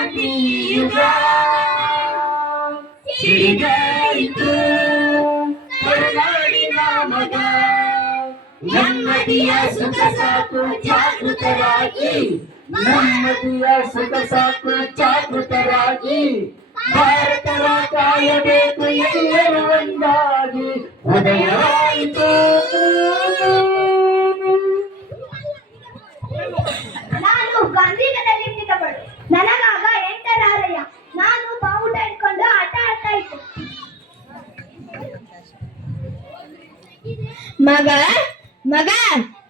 ಗಾಂಧಿಯುಗ ಸಿರಿಗಾಯಿತು ಕರುನಾಡಿನ ಮಗ ನೆಮ್ಮದಿಯ ಸುಖ ಸಾಕು ಜಾಗೃತರಾಗಿ ನೆಮ್ಮದಿಯ ಸುಖ ಸಾಕು ಜಾಗೃತರಾಗಿ ಭಾರತವ ಕಾಯಬೇಕು ಎಲ್ಲರೂ ಒಂದಾಗಿ ಉದಯವಾಯಿತು. ನಾನು ಗಾಂಧಿನಗರದಲ್ಲಿ ಹುಟ್ಟಿದವಳು. ನನಗಾಗ 8ರ ಹರೆಯ. ನಾನು ಬಾವುಟ ಇಟ್ಕೊಂಡು ಆಟ ಆಡ್ತಾ ಇದ್ದೆ. ಮಗ ಮಗ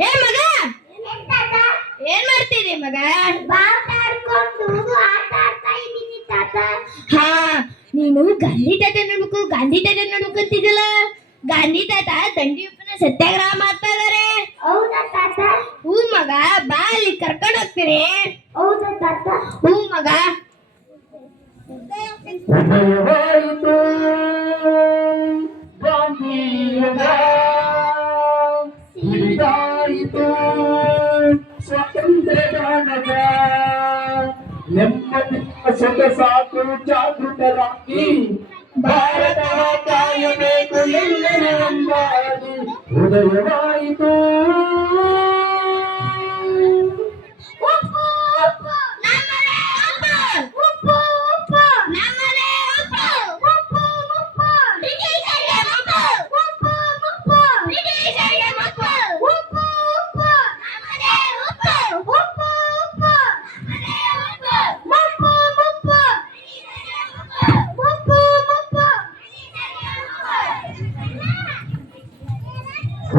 ಏ ಮಗ ಏನ್ ಮಾಡ್ತಿದಿ ಮಗ? ಬಾವುಟ ಹಿಡ್ಕೊಂಡು ಆಟ ಆಡ್ತಾ ಇದ್ದೀನಿ ತಾತ. ಹಾ, ನೀನು ಗಾಂಧಿ ತಾತ ನೋಡ್ಬೇಕು ಅಂತಿದ್ದಲ್ಲ. ಗಾಂಧಿ ತಾತ ದಂಡಿಯಪ್ಪನ ಸತ್ಯಾಗ್ರಹ ಮಾಡ್ತಾ ಇದಾರೆ. ಹೌದಾ ತಾತ? ಹೂ ಮಗ, ಬಾ ಅಲ್ಲಿ ಕರ್ಕೊಂಡು ಹೋಗ್ತೀನಿ. ಹೌದಾ ತಾತ? ಹೂ ಮಗ. ಉದಯವಾಯಿತು ಗಾಂಧಿಯುಗ ಸಿರಿಗಾಯಿತು ಸ್ವಾತಂತ್ರ್ಯದ ನಗ ನೆಮ್ಮದಿಯ ಸುಖ ಸಾಕು ಜಾಗೃತರಾಗಿ ಭಾರತವ ಕಾಯಬೇಕು ಎಲ್ಲರೂ ಒಂದಾಗಿ ಉದಯವಾಯಿತು.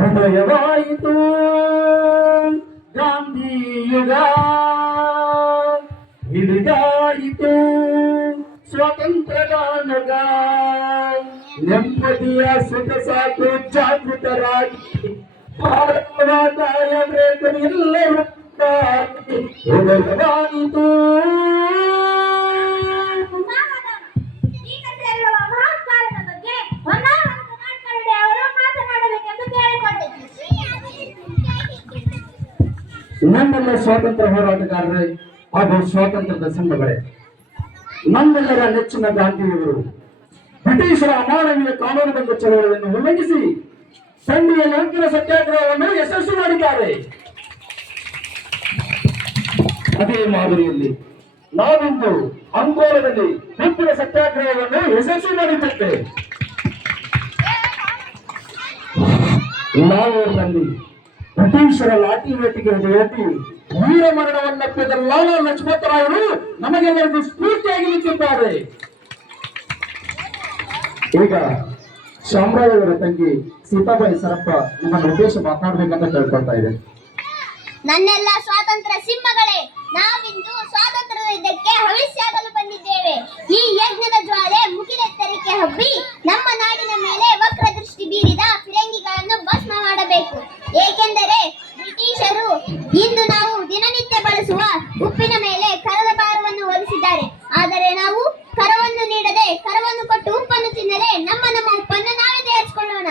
ಉದಯವಾಯಿತು ಗಾಂಧಿಯುಗ ಹಿಡಿದಾಯಿತು ಸ್ವಾತಂತ್ರ್ಯದ ನಗ ನೆಮ್ಮದಿಯ ಸುಖ ಸಾಕು ಜಾಗೃತರಾಗಿ ಭಾರತವ ಕಾಯಬೇಕು ಎಲ್ಲರೂ ಉದಯವಾಯಿತು. ನಮ್ಮೆಲ್ಲ ಸ್ವಾತಂತ್ರ್ಯ ಹೋರಾಟಗಾರರೇ ಹಾಗೂ ಸ್ವಾತಂತ್ರ್ಯದ ಸಂಘಗಳೇ, ನಮ್ಮೆಲ್ಲರ ನೆಚ್ಚಿನ ಗಾಂಧಿಯವರು ಬ್ರಿಟಿಷರ ಅಮಾನವೀಯ ಕಾನೂನುಬದ್ಧ ಚಳವಳಿಯನ್ನು ಉಲ್ಲಂಘಿಸಿ ದಂಡಿಯ ಉಪ್ಪಿನ ಸತ್ಯಾಗ್ರಹವನ್ನು ಯಶಸ್ವಿ ಮಾಡಿದ್ದಾರೆ. ಅದೇ ಮಾದರಿಯಲ್ಲಿ ನಾವಿಂದು ಅಂಕೋಲದಲ್ಲಿ ಉಪ್ಪಿನ ಸತ್ಯಾಗ್ರಹವನ್ನು ಯಶಸ್ವಿ ಮಾಡಿದ್ದೇವೆ. ಲಾಹೋರ್ನಲ್ಲಿ ಬ್ರಿಟಿಷರ ಲಾಠಿ ವೇಟಿಗೆ ಎದುರೇಟಿ ವೀರ ಮರಣವನ್ನಪ್ಪಿದ ಲಾಲಾ ಲಜಪತ್ ರಾಯರು ನಮಗೆಲ್ಲರಿಗೂ ಸ್ಫೂರ್ತಿಯಾಗಿ ನಿಂತಿದ್ದಾರೆ. ಈಗ ಶಾಮರಾಜರ ತಂಗಿ ಸೀತಾಬಾಯಿ ಸರಪ್ಪ ನಮ್ಮ ಉದ್ದೇಶ ಮಾತನಾಡಬೇಕಂತ ಕೇಳ್ಕೊಳ್ತಾ ಇದೆ. ನನ್ನೆಲ್ಲ ಸ್ವಾತಂತ್ರ್ಯ ಸಿಂಹಗಳೇ, ನಾವಿಂದು ಸ್ವಾತಂತ್ರ್ಯದ ಯುದ್ಧಕ್ಕೆ ಹವಿಸ್ಯಾಗಲು ಬಂದಿದ್ದೇವೆ. ಈ ಯಜ್ಞದ ಜ್ವಾಲೆ ಮುಗಿಲೆತ್ತರಕ್ಕೆ ಹಬ್ಬಿ ನಮ್ಮ ನಾಡಿನ ಮೇಲೆ ವಕ್ರ ದೃಷ್ಟಿ ಬೀರಿದ ಫಿರಂಗಿಗಳನ್ನು ಭಸ್ಮ ಮಾಡಬೇಕು. ಏಕೆಂದರೆ ಬ್ರಿಟಿಷರು ಇಂದು ನಾವು ದಿನನಿತ್ಯ ಬಳಸುವ ಉಪ್ಪಿನ ಮೇಲೆ ಕರದ ಭಾರವನ್ನು ಹೊರಿಸಿದ್ದಾರೆ. ಆದರೆ ನಾವು ಕರವನ್ನು ನೀಡದೆ ಕರವನ್ನು ಕೊಟ್ಟು ಉಪ್ಪನ್ನು ತಿನ್ನದೆ ನಮ್ಮ ಉಪ್ಪನ್ನು ನಾವೇ ತಯಾರಿಸಿಕೊಳ್ಳೋಣ.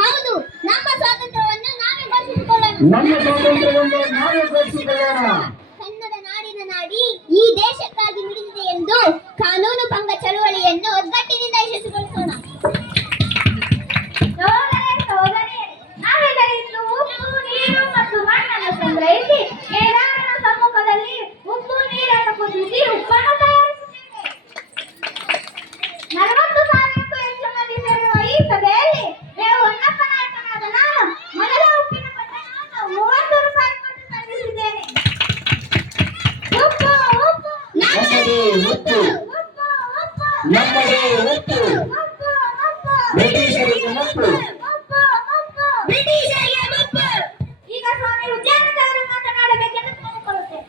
ಹೌದು, ನಮ್ಮ ಸ್ವಾತಂತ್ರ್ಯವನ್ನು ನಾವೇ ಘೋಷಿಸಿಕೊಳ್ಳೋಣ. ಕನ್ನಡ ನಾಡಿನ ನಾಡಿ ಈ ದೇಶಕ್ಕಾಗಿ ಮಿಡಿದಿದೆ ಎಂದು ಕಾನೂನು ಭಂಗ ಚಳುವಳಿಯನ್ನು ಒಗ್ಗಟ್ಟಿನಿಂದ ಯಶಸ್ವಿಗೊಳಿಸೋಣ. ನಾವೆಲ್ಲರೂ ಉಪ್ಪು, ನೀರು ಮತ್ತು ಮಣ್ಣನ್ನು ಸಂಗ್ರಹಿಸಿ ಕೇದಾರನ ಸಮ್ಮುಖದಲ್ಲಿ ಉಪ್ಪು ನೀರನ್ನು ಕುದಿಸಿ ಉಪ್ಪನ್ನು ತಯಾರಿಸುತ್ತೇವೆ. 40,000ಕ್ಕೂ ಹೆಚ್ಚು ಮಂದಿ ಸೇರುವ ಈ ಸಭೆಯಲ್ಲಿ ಹೊನ್ನಪ್ಪ ನಾಯಕನಾದ ನಾನು ಮೊದಲ ಉಪ್ಪಿನ ಪಟ್ಟಣವನ್ನು 30 ರೂಪಾಯಿ ಕೊಟ್ಟು ಖರೀದಿಸಿದ್ದೇನೆ. ಉಪ್ಪು ಉಪ್ಪು ನಮ್ಮದೇ ಉಪ್ಪು, ನಮ್ಮದೇ ಉಪ್ಪು, ಬ್ರಿಟಿಷರಿಗೆ ಮುಪ್ಪು. ಈಗ ಸ್ವಾಮಿ ಉದ್ಯಾನದವರು ಮಾತನಾಡಬೇಕೆಂದು ಕೇಳಿಕೊಳ್ಳುತ್ತೇನೆ.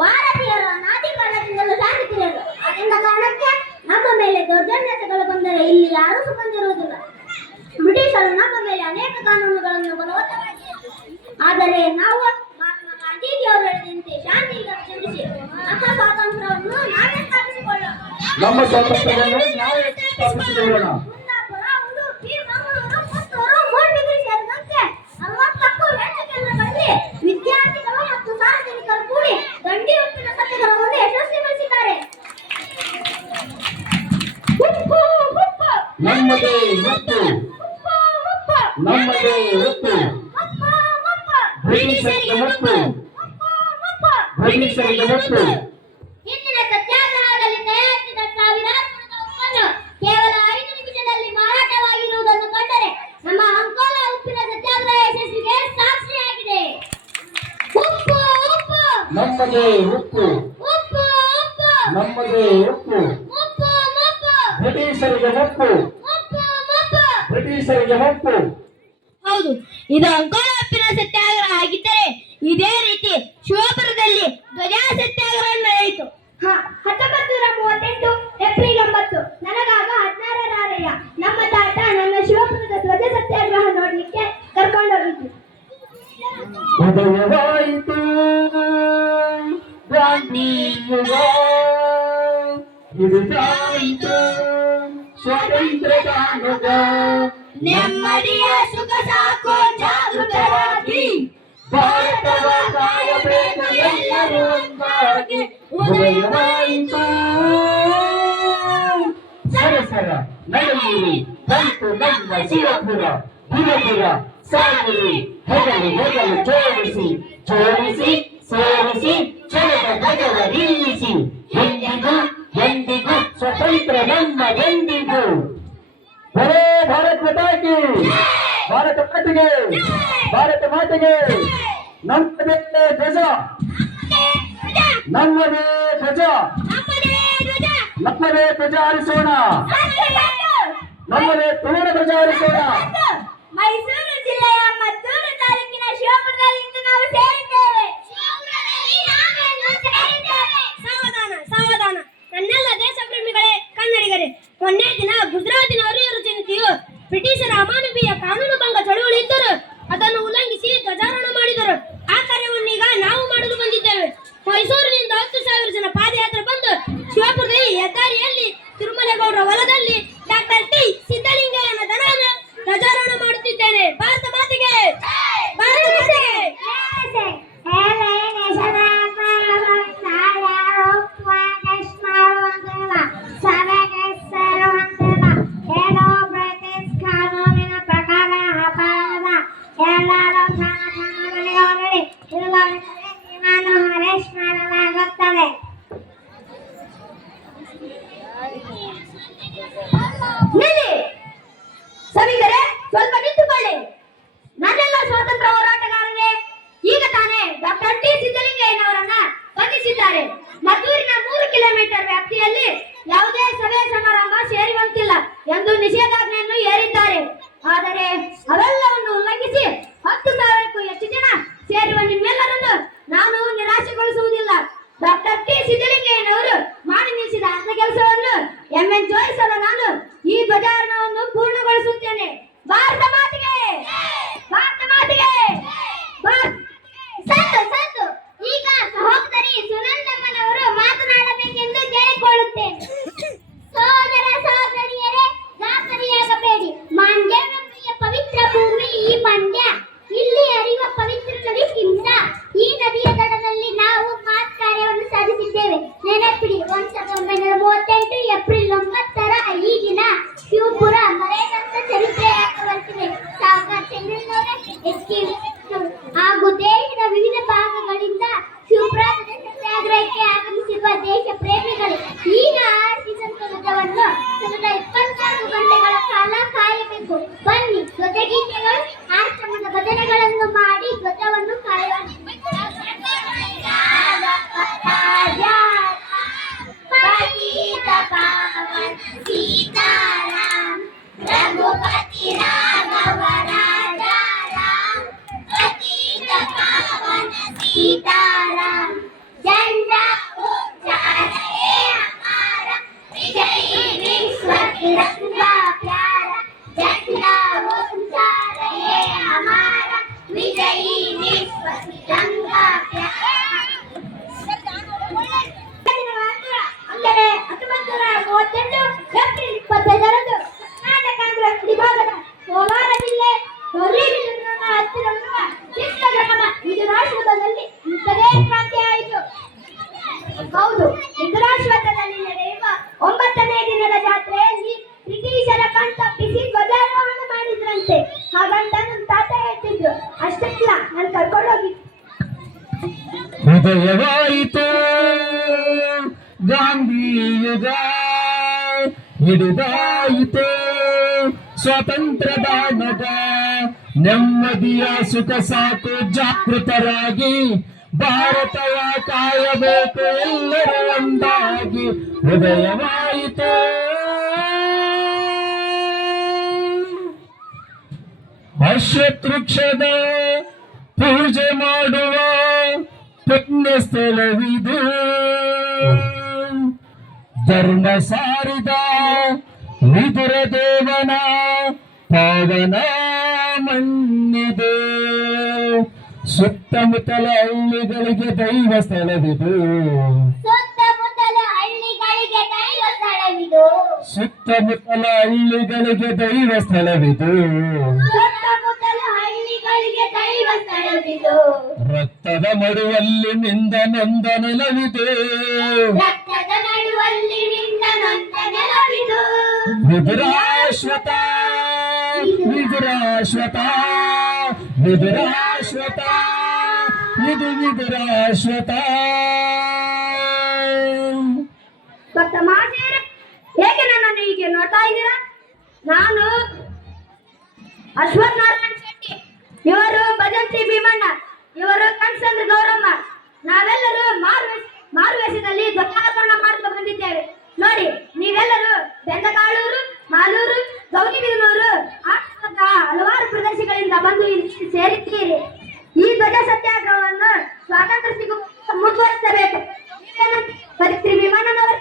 ಭಾರತೀಯರು ಅನಾದಿ ಕಾಲದಿಂದಲೂ ಶಾಂತಿಪ್ರಿಯರು. ಅದರಿಂದ ಕಾರಣಕ್ಕೆ ನಮ್ಮ ಮೇಲೆ ದೌರ್ಜನ್ಯತೆಗಳು ಬಂದರೆ ಇಲ್ಲಿ ಯಾರೂ ಸುಖಂದಿರುವುದಿಲ್ಲ. ಬ್ರಿಟಿಷರು ನಮ್ಮ ಮೇಲೆ ಅನೇಕ ಕಾನೂನುಗಳನ್ನು ಬಲವತ್ತವಾಗಿ, ಆದರೆ ನಾವು ಮಹಾತ್ಮ ಗಾಂಧೀಜಿಯವರು ಹೇಳಿದಂತೆ ಶಾಂತಿಯಿಂದ ಚಲಿಸಿ ನಮ್ಮ ಸ್ವಾತಂತ್ರ್ಯವನ್ನು ನಾವೇ ಸ್ಥಾಪಿಸಿಕೊಳ್ಳೋಣ. ನಮ್ಮ ಸ್ವಾತಂತ್ರ್ಯವನ್ನು ನಾವೇ ಸ್ಥಾಪಿಸಿಕೊಳ್ಳೋಣ. ಕುಂದಾಪುರ, ಉಡುಪಿ, ಮಂಗಳೂರು, ಪುತ್ತೂರು, ಮೂಡಬಿದಿರೆ ಸೇರಿದಂತೆ 40ಕ್ಕೂ ಹೆಚ್ಚು ನಮಗೆ ಒಪ್ಪು ಬ್ರಿಟಿಷರಿಗೆ ಒಪ್ಪು ಬ್ರಿಟಿಷರಿಗೆ ಒಪ್ಪು ಇಂದಿನ ಸತ್ಯಾಗ್ರಹದಲ್ಲಿ ತಯಾರಿಸಿದ ಸಾವಿರಾರು ಗುಣದ ಉಪ್ಪನ್ನು ಕೇವಲ 5 ನಿಮಿಷದಲ್ಲಿ ಮಾರಾಟವಾಗಿರುವುದನ್ನು ಕಂಡರೆ ನಮ್ಮ ಅಂಕೋಲಾ ಉಪ್ಪಿನ ಸತ್ಯಾಗ್ರಹ ಯಶಸ್ವಿಗೆ ಸಾಕ್ಷಿಯಾಗಿದೆ. ಉಪ್ಪು ಉಪ್ಪು ನಮಗೆ ಒಪ್ಪು ಉಪ್ಪು ಉಪ್ಪು ನಮಗೆ ಒಪ್ಪು ಉಪ್ಪು ಉಪ್ಪು ಬ್ರಿಟಿಷರಿಗೆ ಒಪ್ಪು ಉಪ್ಪು ಉಪ್ಪು ಬ್ರಿಟಿಷರಿಗೆ ಒಪ್ಪು. ಹೌದು, ಇದು ಅಂಕೋಲಾ ಉಪ್ಪಿನ ಸತ್ಯಾಗ್ರಹ ಆಗಿದ್ದರೆ ಇದೇ ರೀತಿ ಶಿವಪುರದಲ್ಲಿ ಧ್ವಜ ಸತ್ಯಾಗ್ರಹ ನಡೆಯಿತು. 1938 ಏಪ್ರಿಲ್ 9 ನನಗಾಗ 16 ರಾರಯ್ಯ. ನಮ್ಮ ತಾತ ನನ್ನ ಶಿವಪುರದ ಧ್ವಜ ಸತ್ಯಾಗ್ರಹ ನೋಡ್ಲಿಕ್ಕೆ ಕರ್ಕೊಂಡೋಗಿದ್ರು. ಉದಯವಾಯಿತು ಗಾಂಧಿಯುಗ, ಇದಾಯಿತು ಸ್ವಾತಂತ್ರ್ಯದ ನೆಮ್ಮದಿಯ ಸುಖ ಸಾಕೋ ಜಾಗೃತರಾಗಿ ಭಾರತವ ಕಾಯಬೇಕು ಎಲ್ಲರೂ ಒಂದಾಗಿ. ಉದಯವಾಯಿತು ಸರಸರ ನಡೆಯಿರಿ ಬಂತು ನಮ್ಮ ಶಿವಪುರ ಹಿರಪುರ ಸಾಗಿರಿ ಹೆಗಲು ಹೆಗಲು ಜೋಡಿಸಿ ಜೋಡಿಸಿ ಸೇರಿಸಿ ಛಲದ ಧ್ವಜವ ನಿಲ್ಲಿಸಿ ಎಂದಿಗೂ ಎಂದಿಗೂ ಸ್ವತಂತ್ರ ನಮ್ಮದೆಂದಿಗೂ. ಬರೇ ಭಾರತ್ ಮಾತಾಗೆ ಭಾರತ ಮಾತೆಗೆ ಭಾರತ ಮಾತೆಗೆ ನಮ್ಮದೇ ಧ್ವಜ ನಮ್ಮದೇ ಧ್ವಜ ನಮ್ಮದೇ ಧ್ವಜ ಹಾರಿಸೋಣ ನಮ್ಮದೇ ತ್ರಿವರ್ಣ ಧ್ವಜ ಹಾರಿಸೋಣ. ಮೈಸೂರು ಜಿಲ್ಲೆಯ ಮದ್ದೂರು ತಾಲೂಕಿನ ಶಿವಪುರದಲ್ಲಿ ಇಂದು ನಾವು ಸೇರಿದ್ದೇವೆ. ಸಾವಧಾನ ಸಾವಧಾನ ನನ್ನೆಲ್ಲ ದೇಶಪ್ರೇಮಿಗಳೇ, ಕನ್ನಡಿಗರೇ, ಮೊನ್ನೆ ದಿನ ಗುಜರಾತಿನವರು ಇವರು ಜನತೆಯು ಬ್ರಿಟಿಷರ ಅಮಾನವೀಯ ಕಾನೂನು ಭಂಗ ಚಳುವಳಿ ಇದ್ದರು ಅದನ್ನು ಉಲ್ಲಂಘಿಸಿ ಧ್ವಜಾರೋಹಣ ಮಾಡಿದರು. ಆ ಕಾರ್ಯವನ್ನೀಗ ನಾವು ಮಾಡಲು ಬಂದಿದ್ದೇವೆ. ಮೈಸೂರಿನಿಂದ 10,000 ಜನ ಪಾದಯಾತ್ರೆ ಬಂದು ಶಿವಪುರದಲ್ಲಿ ಹೆದ್ದಾರಿಯಲ್ಲಿ ತಿರುಮಲೇಗೌಡರ ಹೊಲದಲ್ಲಿ ಡಾಕ್ಟರ್ ಟಿ ಸಿದ್ದಲಿಂಗಯ್ಯನ ದನವನ್ನು ಧ್ವಜಾರೋಹಣ ಮಾಡುತ್ತಿದ್ದೇನೆ. ಭಾರತ ಮಾತೆಗೆ ಭಾರತ ಮಾತೆಗೆ. ಸಭಿಕರೇ, ಸ್ವಲ್ಪ ನಿಂತುಕೊಳ್ಳಿ. ನನ್ನೆಲ್ಲ ಸ್ವಾತಂತ್ರ್ಯ ಹೋರಾಟಗಾರರೇ, ಈಗ ತಾನೇ ಡಾಕ್ಟರ್ ಟಿ ಸಿದ್ದಲಿಂಗಯ್ಯನವರನ್ನ ಬಂಧಿಸಿದ್ದಾರೆ. ಮದ್ದೂರಿನ 3 ಕಿಲೋಮೀಟರ್ ವ್ಯಾಪ್ತಿಯಲ್ಲಿ ಯಾವುದೇ ಸಭೆ ಸಮಾರಂಭ ಸೇರುವಂತಿಲ್ಲ ಎಂದು ನಿಷೇಧಾಜ್ಞೆಯನ್ನು ಹೇರಿದ್ದಾರೆ. ಆದರೆ ಅವೆಲ್ಲವನ್ನು ಉಲ್ಲಂಘಿಸಿ 10,000ಕ್ಕೂ ಹೆಚ್ಚು ಜನ ಸೇರುವ ನಿಮ್ಮೆಲ್ಲರನ್ನು ನಾನು ನಿರಾಶೆಗೊಳಿಸುವುದಿಲ್ಲ. ಡಾಕ್ಟರ್ ಟಿ ಸಿದ್ದಲಿಂಗಯ್ಯನವರು ಮಾಡಿ ನಿಲ್ಲಿಸಿದ ಅಂಥ ಕೆಲಸವನ್ನು ಜೋಯಿಸಲು ನಾನು ಈ ಧ್ವಜಾರೋಹಣವನ್ನು ಪೂರ್ಣಗೊಳಿಸುತ್ತೇನೆ. ಭಾರತ ಮಾತೆಗೆ ಭಾರತ ಮಾತೆಗೆ ಸಾಕು ಸಾಕು. ಈಗ ಸಹೋದರಿ ಸುನಂದಮ್ಮನವರು ಮಾತನಾಡಬೇಕೆಂದು ಕೇಳಿಕೊಳ್ಳುತ್ತೇನೆ. ಸಹೋದರ ಸಹೋದರಿಯರೇ, ಗಾಬರಿಯಾಗಬೇಡಿ. ಮಂಡ್ಯವೆಂಬ ಪವಿತ್ರ ಭೂಮಿ ಈ ಮಂಡ್ಯ. ಇಲ್ಲಿ ಹರಿಯುವ ಪವಿತ್ರ ನದಿಗಿಂತ ಈ ನದಿಯ ದಡದಲ್ಲಿ ನಾವು ಮಾತ್ ಕಾರ್ಯವನ್ನು ಸಾಧಿಸಿದ್ದೇವೆ. ನೆನಪಿಡಿ, 1938 ಏಪ್ರಿಲ್ 9ರ ಈ ದಿನ ಶಿವಪುರ ಮರೆಯದಂತ ಚರಿತ್ರೆಯಾಗುವಂತಿದೆ. ಸಾವುಕಾರ ಚೆನ್ನಣ್ಣನವರ ಹಾಗೂ ದೇಶದ ವಿವಿಧ ಭಾಗಗಳಿಂದ ಶಿವಪುರ ಸತ್ಯಾಗ್ರಹಕ್ಕೆ ಆಗಮಿಸಿರುವ ದೇಶ ಪ್ರೇಮಿಗಳು ಈಗ ಆರ್ಟಿಸಂತ ಧ್ವಜವನ್ನು ಸತತ 24 ಗಂಟೆಗಳ ಕಾಲ ಕಾಯಬೇಕು. ಬನ್ನಿ, ಧ್ವಜಗೀತೆಗಳು ಆಶ್ರಮದ ಭಜನೆಗಳನ್ನು ಮಾಡಿ ಧ್ವಜವನ್ನು ಕಾಯೋಣ. ಸೀತಾರಾಮ್ ರಘುಪತಿ ರಾಘವ ರಾಜಾ ರಾಮ್ ಪತಿತ ಪಾವನ सीताराम झंडा ऊंचा रहे हमारा विजयी विश्व तिरंगा प्यारा झंडा ऊंचा रहे हमारा विजयी विश्व तिरंगा प्यारा. ಅಂದರೆ 1938 ಏಪ್ರಿಲ್ 25ರಂದು ಕರ್ನಾಟಕ ಕಾಂಗ್ರೆಸ್ ವಿಭಾಗದ ಕೋಲಾರ ಜಿಲ್ಲೆ ಹೊರಲಿಗಿನ ಹತ್ತಿರವಿರುವ ಚಿಕ್ಕ ಗ್ರಾಮ ವಿಧುರಾಶ್ವತ್ಥದಲ್ಲಿ ಇಂಥದೇ ಕ್ರಾಂತಿ ಆಯಿತು. ಹೌದು, ವಿಧುರಾಶ್ವತ್ಥದಲ್ಲಿ ನಡೆಯುವ 9ನೇ ದಿನದ ಜಾತ್ರೆಯಲ್ಲಿ ಬ್ರಿಟಿಷರ ಕಣ್ತಪ್ಪಿಸಿ ಧ್ವಜಾರೋಹಣ ಮಾಡಿದ್ರಂತೆ. ಹಾಗಂತ ನಮ್ಮ ಉದಯವಾಯಿತು ಗಾಂಧಿಯುಗ, ಹಿಡಿದಾಯಿತು ಸ್ವಾತಂತ್ರ್ಯದ ನಗ. ನೆಮ್ಮದಿಯ ಸುಖ ಸಾಕು ಜಾಗೃತರಾಗಿ, ಭಾರತವ ಕಾಯಬೇಕು ಎಲ್ಲರೂ ಒಂದಾಗಿ. ಉದಯವಾಯಿತು ಅಶ್ವತ್ಥವೃಕ್ಷದ ಪೂಜೆ ಮಾಡುವ ಪುಣ್ಯ ಸ್ಥಳವಿದು. ಧರ್ಮ ಸಾರಿದ ವಿದುರ ದೇವನ ಪಾವನ ಮಣ್ಣಿದು. ಸುತ್ತಮುತ್ತಲ ಹಳ್ಳಿಗಳಿಗೆ ದೈವ ಸ್ಥಳವಿದು. ಸುತ್ತಮುತ್ತಲ ಹಳ್ಳಿಗಳಿಗೆ ದೈವ ಸ್ಥಳವಿದು. ಸುತ್ತಮುತ್ತಲ ಹಳ್ಳಿಗಳಿಗೆ ದೈವ ಸ್ಥಳವಿದು. ಸುತ್ತಮುತ್ತಲ ಹಳ್ಳಿಗಳಿಗೆ ದೈವ ಸ್ಥಳವಿದು. ರಕ್ತದ ಮಡುವಲ್ಲಿ ನಿಂದ ನೊಂದ ನೆಲವಿದು. ರಕ್ತದ ನಡುವಲ್ಲಿ ನಿಂತ ನೊಂದ ನೆಲವಿದು. ವಿದುರಾಶ್ವತ ವಿದುರಾಶ್ವತ ವಿದುರಾಶ್ವತ ಇದು ವಿದುರಾಶ್ವತ. ಭಕ್ತ ಮಹಾಶಯರೇ, ಹೇಗೆ ನನ್ನನ್ನು ಹೀಗೆ ನೋಡ್ತಾ ಇದ್ದೀರಾ? ನಾನು ಅಶ್ವಥ್ ನಾರಾಯಣ ಶೆಟ್ಟಿ, ಇವರು ಭಜಂತ್ರಿ ಭೀಮಣ್ಣ, ಇವರು ಕಣ್ಸಂದ್ರ ಗೌರಮ್ಮ. ನಾವೆಲ್ಲರೂ ಮಾರುವೇಷದಲ್ಲಿ ಧ್ವಜಾರೋಹಣ ಮಾಡ್ತಾ ಬಂದಿದ್ದೇವೆ. ನೋಡಿ, ನೀವೆಲ್ಲರೂ ಬೆಂದಕಾಳೂರು, ಮಾಲೂರು, ಗೌರಿಬಿದನೂರು ಹಲವಾರು ಪ್ರದೇಶಗಳಿಂದ ಬಂದು ಇಲ್ಲಿ ಸೇರಿದ್ದೀರಿ. ಈ ಧ್ವಜ ಸತ್ಯಾಗ್ರಹವನ್ನು ಸ್ವಾತಂತ್ರ್ಯ ಸಿಗುವ ಮುಂದುವರಿಸಬೇಕು. ಭಜಂತ್ರಿ ಭೀಮಣ್ಣನವರು,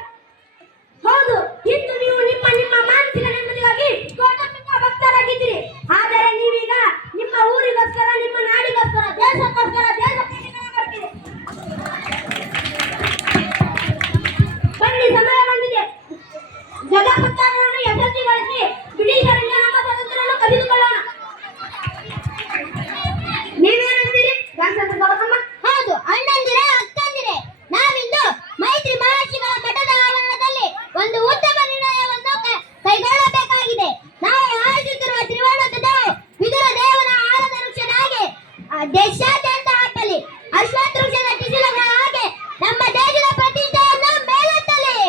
ಹೌದು, ಇಂದು ನೀವು ನಿಮ್ಮ ನಿಮ್ಮ ಮಾನಸಿಕ ನೆಮ್ಮದಿಗಾಗಿ ಕೋಟಪಿಂಗ ಭಕ್ತರಾಗಿದ್ದೀರಿ. ಆದರೆ ನೀವೀಗ ನಿಮ್ಮ ಊರಿಗೋಸ್ಕರ, ನಿಮ್ಮ ನಾಡಿಗೋಸ್ಕರ, ದೇಶಕ್ಕೋಸ್ಕರ ದೇಶ ಪ್ರೇಮಿಗಳ ಮಾಡ್ತೀರಿ. ಬನ್ನಿ, ಸಮಯ ಬಂದಿದೆ. ಜಗಪತ್ತಾರವನ್ನು ಯಶಸ್ವಿಗೊಳಿಸಿ ಬ್ರಿಟಿಷರಿಂದ ನಮ್ಮ ಸ್ವಾತಂತ್ರ್ಯವನ್ನು ಕಸಿದುಕೊಳ್ಳೋಣ. ನೀವೇನಂತೀರಿ ರಾಮಚಂದ್ರ ಗೌರಮ್ಮ? ಹೌದು ಅಣ್ಣಂದಿರೇ, ಅಕ್ಕಂದಿರೇ, ನಾವಿಂದು ಮೈತ್ರಿ ಮಹರ್ಷಿಗಳ ಮಠದ ಆವರಣದಲ್ಲಿ ಒಂದು ಉತ್ತಮ ನಿರ್ಣಯವನ್ನು ಕೈಗೊಳ್ಳಬೇಕಾಗಿದೆ. ನಾವು ಆರಿಸುತ್ತಿರುವ ತ್ರಿವರ್ಣ ಧ್ವಜವು ವಿದುರ ದೇವನ ಆಳದ ವೃಕ್ಷನಾಗಿ ದೇಶಾದ್ಯಂತ ಹಬ್ಬಲಿ. ಅಶ್ವತ್ಥ ವೃಕ್ಷದ ಟಿಸಿಲುಗಳ ಹಾಗೆ ನಮ್ಮ ದೇಶದ ಪ್ರತಿಷ್ಠೆಯನ್ನು ಮೇಲೆತ್ತಲಿ.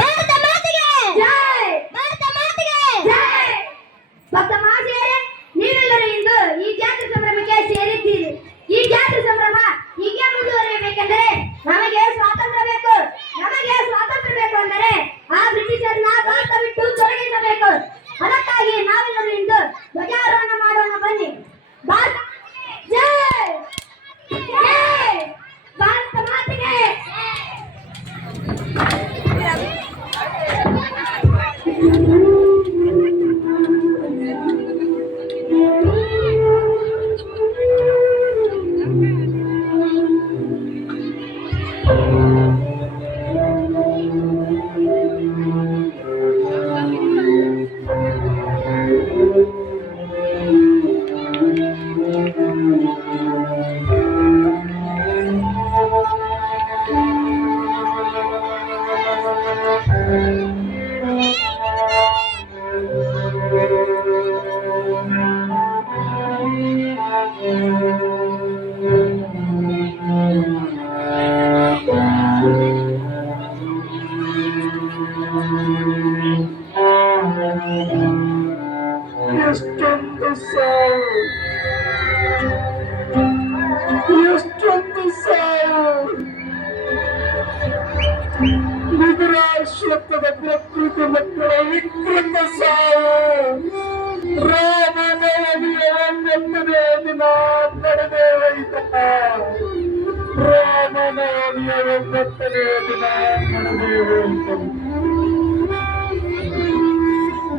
ಭಾರತ ಮಾತೆಗೆ ಜೈ! ಭಾರತ ಮಾತೆಗೆ ಜೈ! ಭಕ್ತ ಮಹಾಶಯರೇ, ನೀವೆಲ್ಲರೂ ಇಂದು ಈ ಜಾತ್ರೆ ಸಂಭ್ರಮಕ್ಕೆ ಸೇರಿದ್ದೀರಿ. ಈ ಜಾತ್ರೆ ಸಂಭ್ರಮ ಹೀಗೆ ಮುಂದುವರಿಯಬೇಕೆಂದರೆ ನಮಗೆ ಸ್ವಾತಂತ್ರ್ಯ ಬೇಕು. ನಮಗೆ ಸ್ವಾತಂತ್ರ್ಯ ಬೇಕು ಅಂದರೆ ಆ ಬ್ರಿಟಿಷರನ್ನ ಭಾರತ ಬಿಟ್ಟು ತೊಲಗಿಸಬೇಕು. ಅದಕ್ಕಾಗಿ ನಾವೆಲ್ಲರೂ ಇಂದು ಧ್ವಜಾರೋಹಣ ಮಾಡೋಣ. ಬನ್ನಿ. ಭಾರತ ಜೈ! ಜೈ! ಭಾರತ ಮಾತೆಗೆ ಎಷ್ಟೊಂದು ಸಾವು, ಎಷ್ಟೊಂದು ಸಾವು. ವಿದುರಾಶ್ವತ್ಥದ ಪ್ರಕೃತಿ ಮಕ್ಕಳ ವಿಕೃತ ಸಾವು. ರಾಮನವಮಿಯ 9ನೇ ದಿನ ನಡೆದೇ ಹೋಯಿತ. ರಾಮನವಮಿಯ 9ನೇ ದಿನ ನಡೆದೇ ಹೋಯಿತು.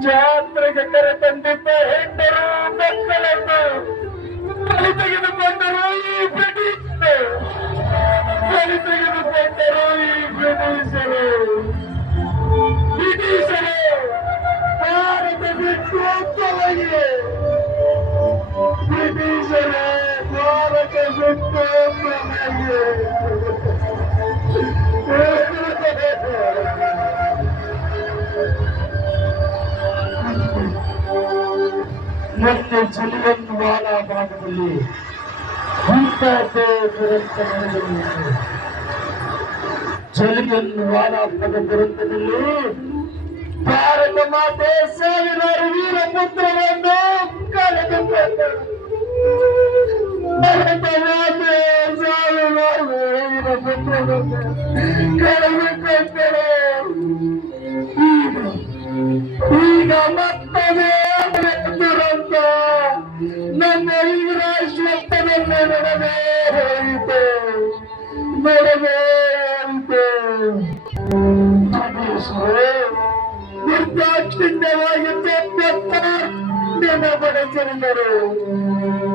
ಜಾತ್ರೆಗೆ ಕರೆತಂದಿದ್ದ ಹೆಣ್ಣರು ಮಕ್ಕಳನ್ನು ಬಲಿ ತೆಗೆದುಕೊಂಡರು ಈ ಬ್ರಿಟಿಷರು. ಬಲಿ ತೆಗೆದುಕೊಂಡರು ಈ ಬ್ರಿಟಿಷರು. ಬ್ರಿಟಿಷರು ಭಾರತ ಬಿಟ್ಟು ತೊಲಗಿ. ಬ್ರಿಟಿಷರು ಭಾರತ ಬಿಟ್ಟು ತೊಲಗಿ. ಮತ್ತೆ ಜಲಿಯನ್ ವಾಲಾ ಭಾಗದಲ್ಲಿ ಕಾಪೆ ದುರಂತ ನಡೆಯಲಿ. ಜಲಗೆಯನ್ನು ವಾರಾಪದ ದುರಂತದಲ್ಲಿ ಭಾರತ ಮಾತೆ ಸಾವಿರಾರು ವೀರ ಪುತ್ರರನ್ನು ಕಳೆದುಕೊಂಡರು. ಭಾರತ ಮಾತೆ ಸಾವಿರಾರು ವೀರ ಪುತ್ರರನ್ನು ಕಳೆದುಕೊಂಡರು. ಈಗ ಮತ್ತೊಮ್ಮೆ ದುರಂತ ನಮ್ಮ ಈ ರಾಷ್ಟ್ರದಲ್ಲಿ ನಡೆದೇ ಹೋಯಿತು. ನಿರ್ದಾಕ್ಷಿಣ್ಯವಾಗಿ 96 ಬಡಿಸಿದರು.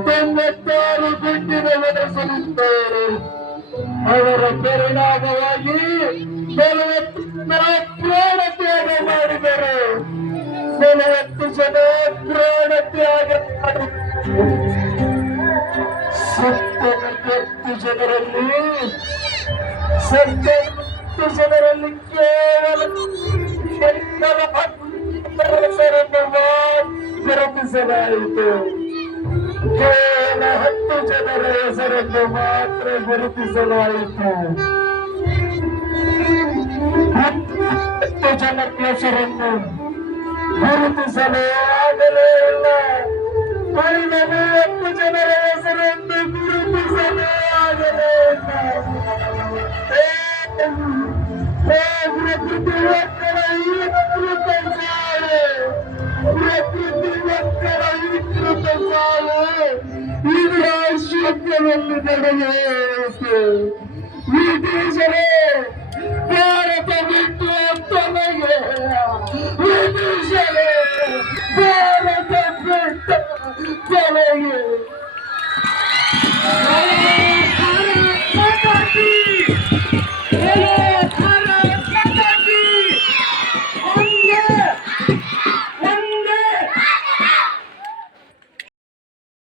96 ಗುಂಡಿನ ಬಡಿಸಲಿದ್ದಾರೆ. ಅವರ ಪರಿಣಾಮವಾಗಿ 40 ಜನ ಪ್ರಾಣ ತ್ಯಾಗ ಮಾಡಿದರು. 40 ಜನ ಪ್ರಾಣ ತ್ಯಾಗ ಮಾಡಿದರು. 70 ಜನರಲ್ಲಿ ಕೇವಲ ಹೆಸರನ್ನು ಗುರುತಿಸಲಾಯಿತು. ಕೇವಲ 10 ಜನರ ಹೆಸರನ್ನು ಮಾತ್ರ ಗುರುತಿಸಲಾಯಿತು. 10 ಜನರ ಹೆಸರನ್ನು ಗುರುತಿಸಲು ಆಗಲೇ ಇಲ್ಲ. ಉಳಿದ 30 ಜನರ ಹೆಸರನ್ನು ಗುರುತಿಸಲು ಆಗಲೇ ಇಲ್ಲ. ಪ್ರಕೃತಿ ಮಕ್ಕಳ ವಿಕೃತ ಸಾಲು, ಪ್ರಕೃತಿ ಮಕ್ಕಳ ವಿಕೃತ ಸಾಲು ಈ ರಾಷ್ಟ್ರದಲ್ಲಿ ನಡೆಯಿತು. ಈ ದೇಶವೇ ಭಾರತ ಬಿಟ್ಟು ತನಗೆ, ಈ ದೇಶವೇ ಭಾರತ ಬಿಟ್ಟು ತನಗೆ.